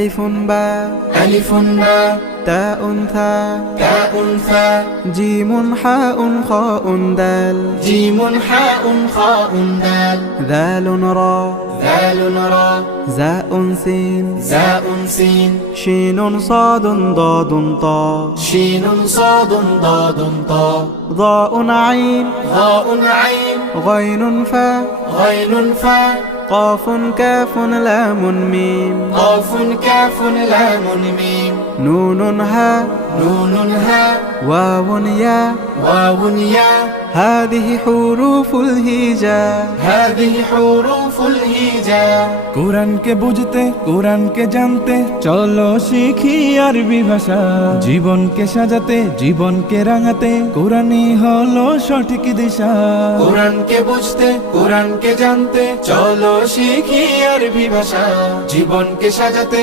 ألف باء ألف باء تاء ثاء تاء ثاء جيم حاء خاء دال جيم حاء خاء دال ذال را ذال را زاء سين زاء سين شين صاد ضاد طاء شين صاد ضاد طاء ضاء عين ضاء عين غين فاء غين فاء قاف كاف لام ميم قاف كاف لام ميم نون هاء نون هاء واو ياء واو ياء هذه حروف الهجاء هذه حروف الهجاء কোরআনকে বুঝতে কোরআনকে জানতে চলো শিখি আরবি ভাষা জীবনকে সাজাতে জীবনকে রাঙাতে কোরআনই হলো সঠিক দিশা কোরআনকে বুঝতে কোরআনকে জানতে চলো শিখি আরবি ভাষা জীবনকে সাজাতে